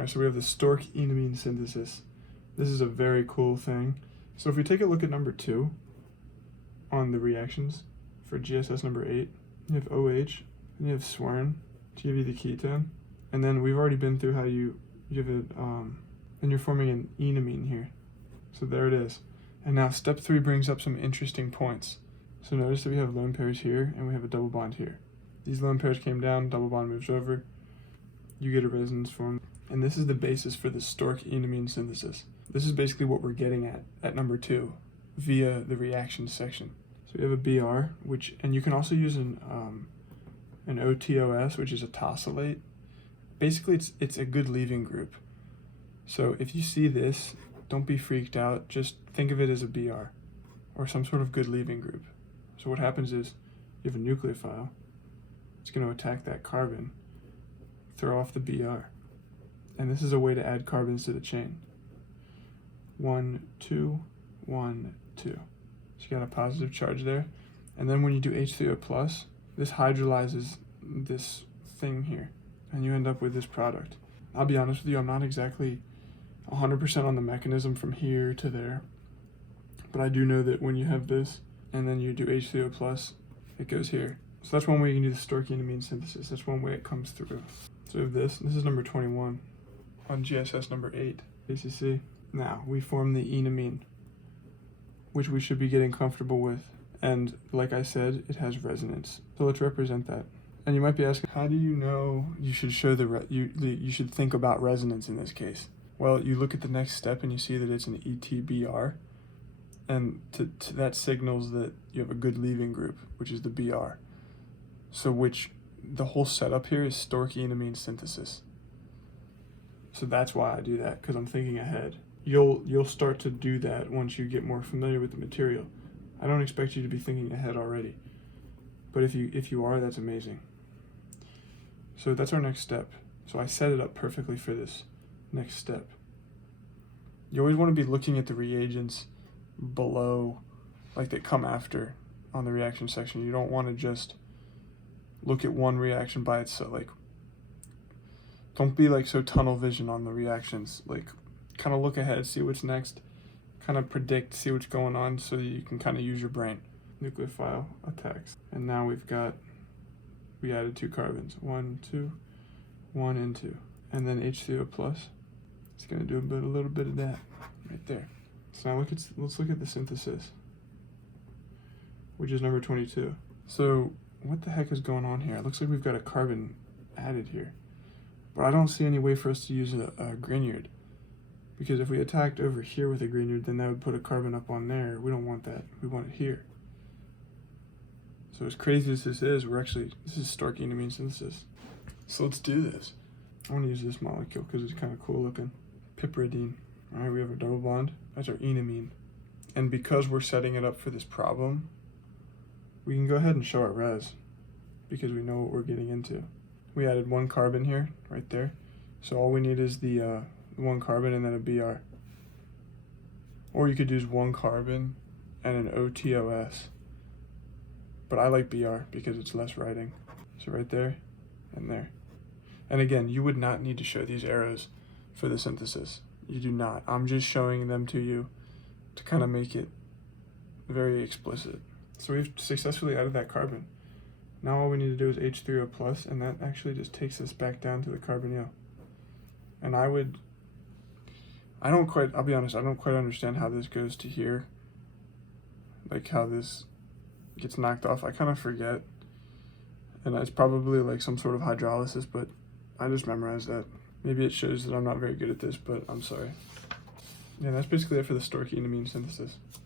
All right, so we have the stork enamine synthesis. This is a very cool thing. So if we take a look at number 2 on the reactions for GSS number 8, you have OH, and you have swern to give you the ketone. And then we've already been through how you have it, and you're forming an enamine here. So there it is. And now step 3 brings up some interesting points. So notice that we have lone pairs here, and we have a double bond here. These lone pairs came down, double bond moves over, you get a resonance form. And this is the basis for the stork enamine synthesis. This is basically what we're getting at number 2 via the reaction section. So we have a Br, and you can also use an OTOS, which is a tosylate. Basically, it's a good leaving group. So if you see this, don't be freaked out. Just think of it as a Br or some sort of good leaving group. So what happens is you have a nucleophile. It's going to attack that carbon, throw off the Br. And this is a way to add carbons to the chain. 1, 2, 1, 2. So you got a positive charge there. And then when you do H3O+, this hydrolyzes this thing here, and you end up with this product. I'll be honest with you, I'm not exactly 100% on the mechanism from here to there, but I do know that when you have this, and then you do H3O+, it goes here. So that's one way you can do the stork enamine synthesis. That's one way it comes through. So we have this is number 21 on GSS number 8, ACC. Now, we form the enamine, which we should be getting comfortable with. And like I said, it has resonance. So let's represent that. And you might be asking, how do you know you should show you should think about resonance in this case? Well, you look at the next step and you see that it's an ETBR. And that signals that you have a good leaving group, which is the BR. So the whole setup here is stork enamine synthesis. So that's why I do that, because I'm thinking ahead. You'll start to do that once you get more familiar with the material. I don't expect you to be thinking ahead already, but if you are, that's amazing. So that's our next step. So I set it up perfectly for this next step. You always want to be looking at the reagents below, like that come after on the reaction section. You don't want to just look at one reaction by itself. Like, don't be like so tunnel vision on the reactions. Like, kind of look ahead, see what's next, kind of predict, see what's going on, so that you can kind of use your brain. Nucleophile attacks, and now we added 2 carbons, 1, 2, 1 and 2, and then H3O+. It's going to do a little bit of that right there. So now let's look at the synthesis, which is number 22. So what the heck is going on here? It looks like we've got a carbon added here, but I don't see any way for us to use a Grignard. Because if we attacked over here with a Grignard, then that would put a carbon up on there. We don't want that. We want it here. So as crazy as this is, this is stork enamine synthesis. So let's do this. I want to use this molecule because it's kind of cool looking. Piperidine. All right, we have a double bond. That's our enamine. And because we're setting it up for this problem, we can go ahead and show our res because we know what we're getting into. We added 1 carbon here, right there. So all we need is the 1 carbon and then a BR. Or you could use 1 carbon and an OTOS. But I like BR because it's less writing. So right there and there. And again, you would not need to show these arrows for the synthesis. You do not. I'm just showing them to you to kind of make it very explicit. So we've successfully added that carbon. Now all we need to do is H3O+, and that actually just takes us back down to the carbonyl. And I'll be honest, I don't quite understand how this goes to here. Like how this gets knocked off, I kind of forget. And it's probably like some sort of hydrolysis, but I just memorized that. Maybe it shows that I'm not very good at this, but I'm sorry. Yeah, that's basically it for the stork enamine synthesis.